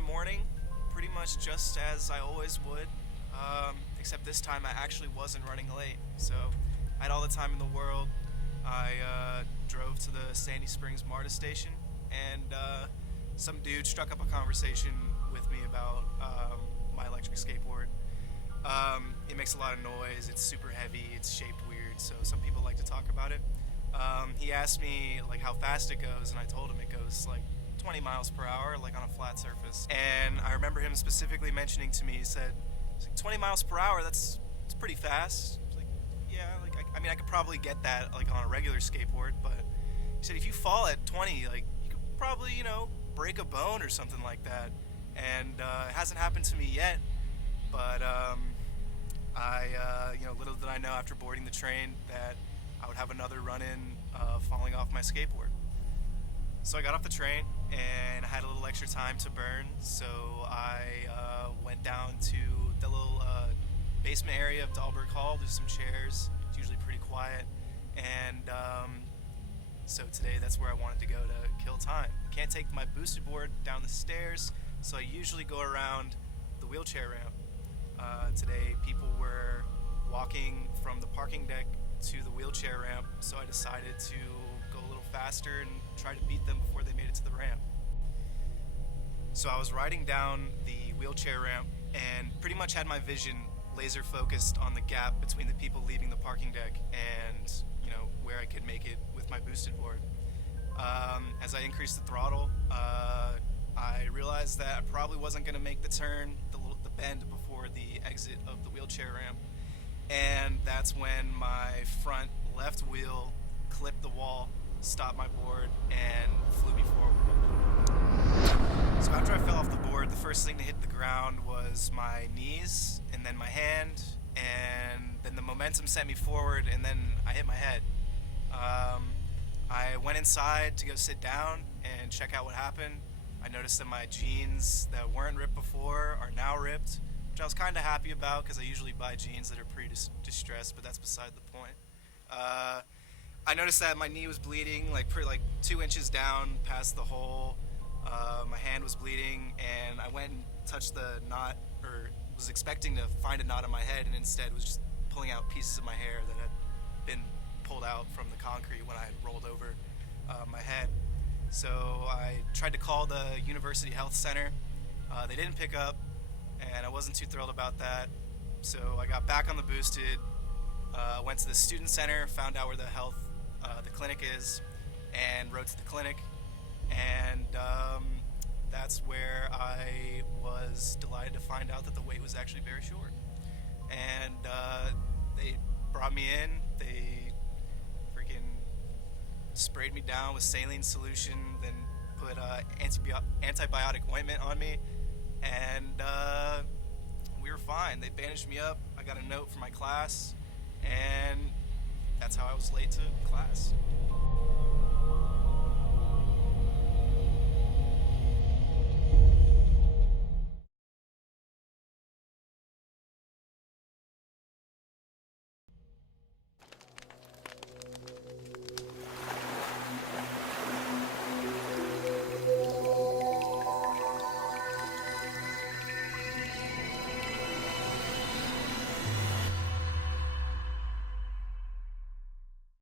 my morning pretty much just as I always would, except this time I actually wasn't running late. So I had all the time in the world. I drove to the Sandy Springs MARTA station, and some dude struck up a conversation with me about my electric skateboard. It makes a lot of noise, it's super heavy, it's shaped weird, so some people like to talk about it. He asked me like how fast it goes, and I told him it goes like 20 miles per hour, like on a flat surface. And I remember him specifically mentioning to me, he said, it's like 20 miles per hour, it's pretty fast. I was like, yeah, like I mean I could probably get that like on a regular skateboard, but he said if you fall at 20, like you could probably, break a bone or something like that. And it hasn't happened to me yet, but little did I know after boarding the train that I would have another run-in falling off my skateboard. So I got off the train and I had a little extra time to burn, so I went down to the little basement area of Dahlberg Hall. There's some chairs. It's usually pretty quiet, and so today that's where I wanted to go to kill time. I can't take my boosted board down the stairs, so I usually go around the wheelchair ramp. Today people were walking from the parking deck to the wheelchair ramp, so I decided to go a little faster and try to beat them before they made it to the ramp. So I was riding down the wheelchair ramp and pretty much had my vision laser focused on the gap between the people leaving the parking deck and where I could make it with my boosted board. As I increased the throttle, I realized that I probably wasn't going to make the turn, the bend before the exit of the wheelchair ramp, and that's when my front left wheel clipped the wall, stopped my board, and flew me forward. So after I fell off the board, the first thing to hit the ground was my knees, and then my hand, and then the momentum sent me forward, and then I hit my head. I went inside to go sit down and check out what happened. I noticed that my jeans that weren't ripped before are now ripped, which I was kind of happy about because I usually buy jeans that are pretty distressed, but that's beside the point. I noticed that my knee was bleeding, like 2 inches down past the hole. My hand was bleeding, and I went and touched the knot, or was expecting to find a knot in my head, and instead was just pulling out pieces of my hair that had been pulled out from the concrete when I had rolled over my head. So I tried to call the University Health Center. They didn't pick up, and I wasn't too thrilled about that. So I got back on the boosted, went to the student center, found out where the clinic is, and rode to the clinic. And that's where I was delighted to find out that the wait was actually very short. And they brought me in, they freaking sprayed me down with saline solution, then put antibiotic ointment on me, and we were fine. They bandaged me up, I got a note from my class, and that's how I was late to class.